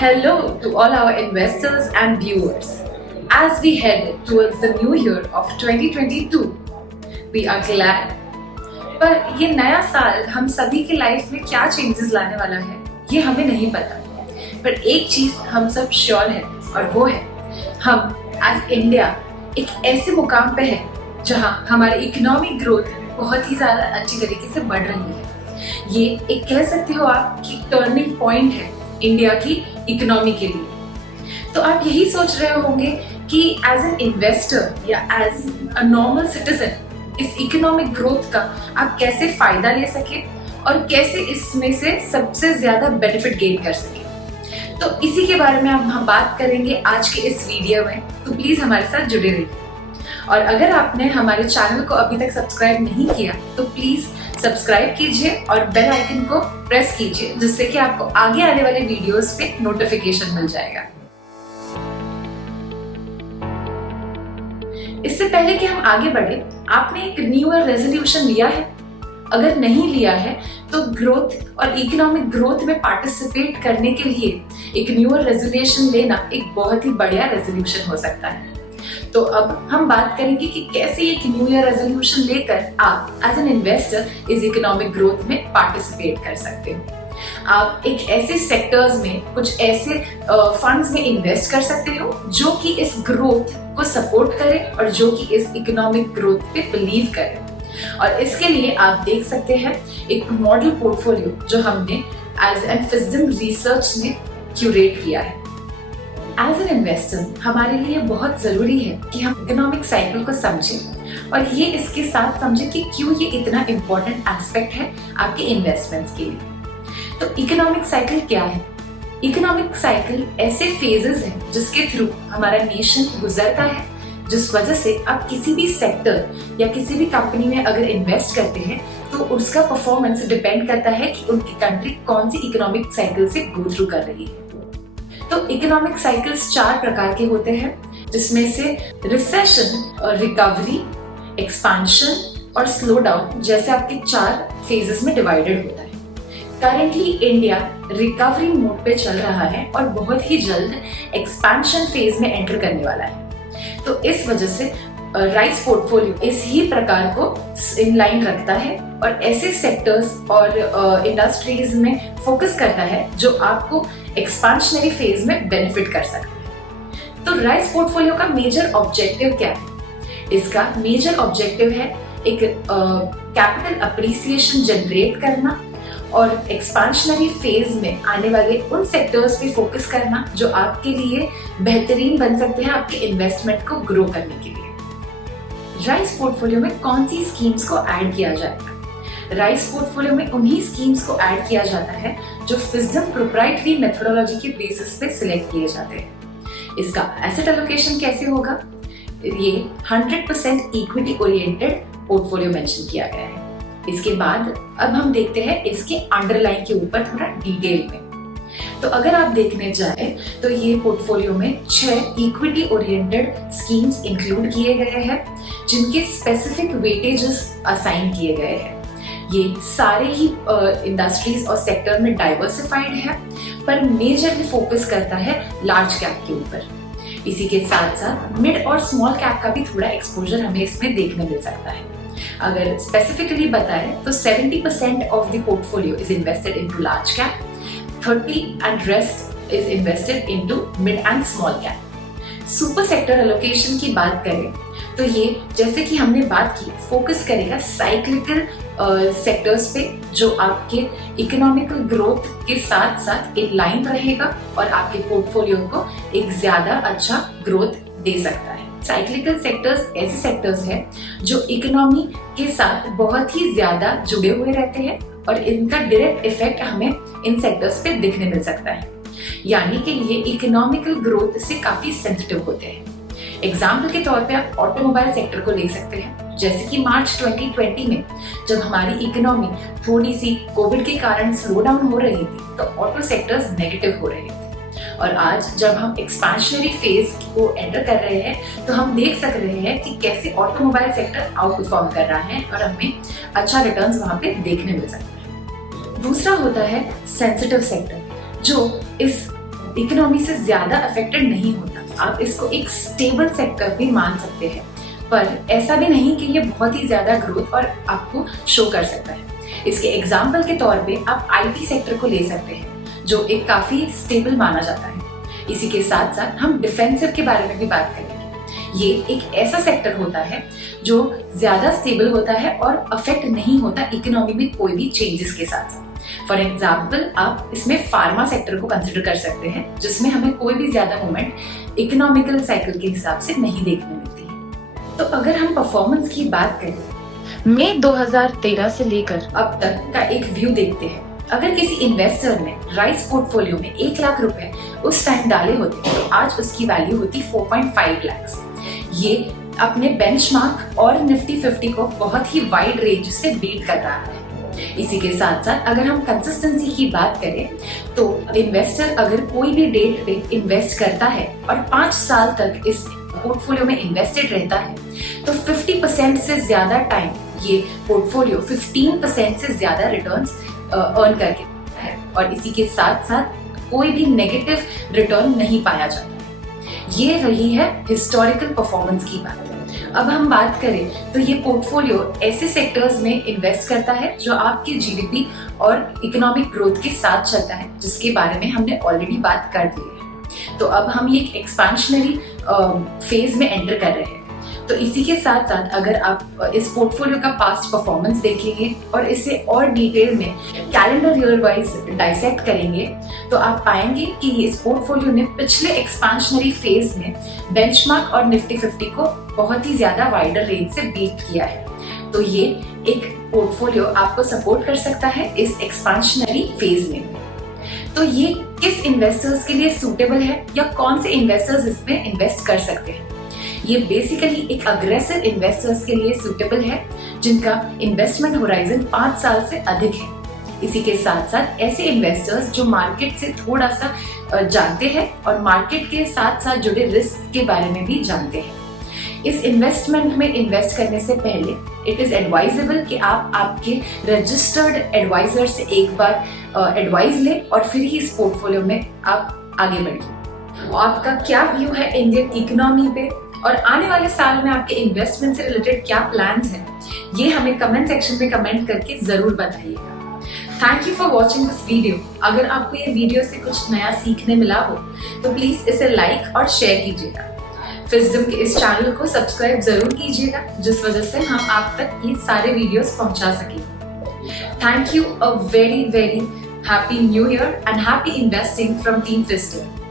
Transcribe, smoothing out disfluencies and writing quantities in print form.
Hello to all our investors and viewers. As we head towards the new year of 2022, we are glad. पर ये नया साल हम सभी की लाइफ में क्या चेंजेस लाने वाला है ये हमें नहीं पता, पर एक चीज हम सब श्योर है और वो है हम एज इंडिया एक ऐसे मुकाम पे है जहां हमारी इकोनॉमिक ग्रोथ बहुत ही ज्यादा अच्छी तरीके से बढ़ रही है। ये एक कह सकते हो आप कि टर्निंग पॉइंट है इंडिया की इकोनॉमी के लिए। तो आप यही सोच रहे होंगे कि एज एन इन्वेस्टर या एज अ नॉर्मल सिटीजन इस इकोनॉमिक ग्रोथ का आप कैसे फायदा ले सके और कैसे इसमें से सबसे ज्यादा बेनिफिट गेन कर सके। तो इसी के बारे में हम बात करेंगे आज के इस वीडियो में, तो प्लीज हमारे साथ जुड़े रहिए। और अगर आपने हमारे चैनल को अभी तक सब्सक्राइब नहीं किया तो प्लीज सब्सक्राइब कीजिए और बेल आइकन को प्रेस कीजिए, जिससे कि आपको आगे आने वाले वीडियोस पे नोटिफिकेशन मिल जाएगा। इससे पहले कि हम आगे बढ़े, आपने एक न्यू ईयर रेजोल्यूशन लिया है? अगर नहीं लिया है तो ग्रोथ और इकोनॉमिक ग्रोथ में पार्टिसिपेट करने के लिए एक न्यू ईयर रेजोल्यूशन लेना एक बहुत ही बढ़िया रेजोल्यूशन हो सकता है। तो अब हम बात करेंगे कि कैसे एक न्यू ईयर रेजोल्यूशन लेकर आप एज एन इन्वेस्टर इस इकोनॉमिक ग्रोथ में पार्टिसिपेट कर सकते हो। आप एक ऐसे सेक्टर्स में, कुछ ऐसे फंड्स में इन्वेस्ट कर सकते हो जो कि इस ग्रोथ को सपोर्ट करे और जो कि इस इकोनॉमिक ग्रोथ पे बिलीव करे। और इसके लिए आप देख सकते हैं एक मॉडल पोर्टफोलियो जो हमने एज एन फिस्डम रिसर्च ने क्यूरेट किया है। एज एन इन्वेस्टर हमारे लिए बहुत जरूरी है कि हम इकोनॉमिक साइकिल को समझें और ये इसके साथ समझें कि क्यों ये इतना इम्पोर्टेंट एस्पेक्ट है आपके इन्वेस्टमेंट्स के लिए। तो इकोनॉमिक साइकिल क्या है? इकोनॉमिक साइकिल ऐसे फेजेस हैं जिसके थ्रू हमारा नेशन गुजरता है, जिस वजह से आप किसी भी सेक्टर या किसी भी कंपनी में अगर इन्वेस्ट करते हैं तो उसका परफॉर्मेंस डिपेंड करता है कि उनकी कंट्री कौन सी इकोनॉमिक साइकिल से गो थ्रू कर रही है। तो इकोनॉमिक साइकिल्स 4 प्रकार के होते हैं, जिसमें से रिसेशन और रिकवरी, एक्सपांशन और स्लो डाउन जैसे आपके 4 फेजेस में डिवाइडेड होता है। करंटली इंडिया रिकवरी मोड पे चल रहा है और बहुत ही जल्द एक्सपांशन फेज में एंटर करने वाला है। तो इस वजह से राइस पोर्टफोलियो इस ही प्रकार को इन लाइन रखता है और ऐसे सेक्टर्स और इंडस्ट्रीज में फोकस करता है जो आपको एक्सपांशनरी फेज में बेनिफिट कर सकते हैं। तो राइस पोर्टफोलियो का मेजर ऑब्जेक्टिव क्या है? इसका मेजर ऑब्जेक्टिव है एक कैपिटल अप्रिसिएशन जनरेट करना और एक्सपांशनरी फेज में आने वाले उन सेक्टर्स पे फोकस करना जो आपके लिए बेहतरीन बन सकते हैं आपके इन्वेस्टमेंट को ग्रो करने के लिए। राइस पोर्टफोलियो में कौन सी स्कीम्स को ऐड किया जाएगा? राइस पोर्टफोलियो में उन्हीं स्कीम्स को ऐड किया जाता है जो फिस्डम प्रोप्राइटरी मेथोडोलॉजी के बेसिस पे सिलेक्ट किए जाते हैं। इसका एसेट एलोकेशन कैसे होगा? ये 100% इक्विटी ओरिएंटेड पोर्टफोलियो मेंशन किया गया है। इसके बाद अब हम देखते हैं इसके अंडरलाइन के ऊपर थोड़ा डिटेल में। तो अगर आप देखने जाए तो ये पोर्टफोलियो में 6 इक्विटी ओरिएंटेड स्कीम्स इंक्लूड किए गए हैं जिनके स्पेसिफिक वेटेजेस असाइन किए गए हैं। ये सारे ही इंडस्ट्रीज और सेक्टर में डाइवर्सिफाइड है, पर मेजरली फोकस करता है लार्ज कैप के ऊपर। इसी के साथ साथ मिड और स्मॉल कैप का भी थोड़ा एक्सपोजर हमें इसमें देखने मिल सकता है। अगर स्पेसिफिकली बताएं तो 70% of the portfolio is invested into large cap, 30 and rest is invested into mid and small cap. Super sector allocation की बात करें तो ये, जैसे कि हमने बात की, फोकस करेगा साइक्लिकल सेक्टर्स पे जो आपके इकोनॉमिकल ग्रोथ के साथ साथ इन लाइन रहेगा और आपके पोर्टफोलियो को एक ज्यादा अच्छा ग्रोथ दे सकता है। साइक्लिकल सेक्टर्स ऐसे सेक्टर्स हैं जो इकोनॉमी के साथ बहुत ही ज्यादा जुड़े हुए रहते हैं और इनका डायरेक्ट इफेक्ट हमें इन सेक्टर्स पे दिखने मिल सकता है, यानी कि ये इकोनॉमिकल ग्रोथ से काफी सेंसिटिव होते हैं। एग्जाम्पल के तौर पे आप ऑटोमोबाइल सेक्टर को ले सकते हैं। जैसे कि मार्च 2020 में जब हमारी इकोनॉमी थोड़ी सी कोविड के कारण स्लो डाउन हो रही थी तो ऑटो सेक्टर्स नेगेटिव हो रहे थे, और आज जब हम एक्सपांशनरी फेज को एंटर कर रहे हैं तो हम देख सक रहे हैं कि कैसे ऑटोमोबाइल सेक्टर आउट परफॉर्म कर रहा है और हमें अच्छा रिटर्न्स वहां पे देखने मिल सकता है। दूसरा होता है सेंसिटिव सेक्टर, जो इस इकोनॉमी से ज्यादा अफेक्टेड नहीं होता। आप इसको एक स्टेबल सेक्टर भी मान सकते हैं, पर ऐसा भी नहीं कि ये बहुत ही ज्यादा ग्रोथ और आपको शो कर सकता है। इसके एग्जाम्पल के तौर पे आप आईटी सेक्टर को ले सकते हैं, जो एक काफी स्टेबल माना जाता है। इसी के साथ साथ हम डिफेंसिव के बारे में भी बात करेंगे। ये एक ऐसा सेक्टर होता है जो ज्यादा स्टेबल होता है और अफेक्ट नहीं होता इकोनॉमी में कोई भी चेंजेस के साथ। फॉर एग्जाम्पल आप इसमें फार्मा सेक्टर को कंसिडर कर सकते हैं, जिसमें हमें कोई भी ज्यादा मूवमेंट इकोनॉमिकल साइकिल के हिसाब से नहीं देखने मिलती है। तो अगर हम परफॉर्मेंस की बात करें, मई 2013 से लेकर अब तक का एक व्यू देखते हैं। अगर किसी इन्वेस्टर ने राइस पोर्टफोलियो में 1 लाख रुपए उस टाइम डाले होते तो आज उसकी वैल्यू होती 4.5 लाख। ये अपने बेंचमार्क और निफ्टी 50 को बहुत ही वाइड रेंज से बीट कर रहा है। इसी के साथ साथ अगर हम कंसिस्टेंसी की बात करें तो इन्वेस्टर अगर कोई भी डेट पे इन्वेस्ट करता है और 5 साल तक इस पोर्टफोलियो में इन्वेस्टेड रहता है तो 50% से ज्यादा टाइम ये पोर्टफोलियो 15% से ज्यादा रिटर्न्स अर्न करके है, और इसी के साथ साथ कोई भी नेगेटिव रिटर्न नहीं पाया जाता। ये रही है हिस्टोरिकल परफॉर्मेंस की बात। अब हम बात करें तो ये पोर्टफोलियो ऐसे सेक्टर्स में इन्वेस्ट करता है जो आपके जीडीपी और इकोनॉमिक ग्रोथ के साथ चलता है, जिसके बारे में हमने ऑलरेडी बात कर दी है। तो अब हम ये एक एक्सपेंशनरी फेज में एंटर कर रहे हैं। तो इसी के साथ साथ अगर आप इस पोर्टफोलियो का पास्ट परफॉर्मेंस देखेंगे और इसे और डिटेल में कैलेंडर ईयर वाइज डाइसेक्ट करेंगे तो आप पाएंगे कि इस पोर्टफोलियो ने पिछले एक्सपेंशनरी फेज में बेंचमार्क और निफ्टी 50 को बहुत ही ज्यादा वाइडर रेंज से बीट किया है। तो ये एक पोर्टफोलियो आपको सपोर्ट कर सकता है इस एक्सपेंशनरी फेज में। तो ये किस इन्वेस्टर्स के लिए सूटेबल है या कौन से इन्वेस्टर्स इसमें इन्वेस्ट कर सकते हैं? ये बेसिकली एक अग्रेसिव इन्वेस्टर्स के लिए सूटेबल है जिनका इन्वेस्टमेंट होराइजन 5 साल से अधिक है। इसी के साथ साथ ऐसे इन्वेस्टर्स जो मार्केट से थोड़ा सा जानते हैं और मार्केट के साथ साथ जुड़े रिस्क के बारे में भी जानते हैं। इस इन्वेस्टमेंट में इन्वेस्ट करने से पहले इट इज एडवाइजेबल कि आप आपके रजिस्टर्ड एडवाइजर से एक बार एडवाइस लें और फिर ही इस पोर्टफोलियो में आप आगे बढ़िए। आपका क्या व्यू है इंडियन इकोनॉमी पे और आने वाले साल में आपके इन्वेस्टमेंट से रिलेटेड क्या प्लान्स हैं, ये हमें कमेंट सेक्शन में कमेंट करके जरूर बताइएगा। Thank you for watching this video. अगर आपको ये वीडियो से कुछ नया सीखने मिला हो तो प्लीज इसे लाइक और शेयर कीजिएगा। फिजडम के इस चैनल को सब्सक्राइब जरूर कीजिएगा, जिस वजह से हम आप तक ये सारे वीडियोस पहुंचा सकें। Thank you, a very very happy new year and happy investing from team फिजडम।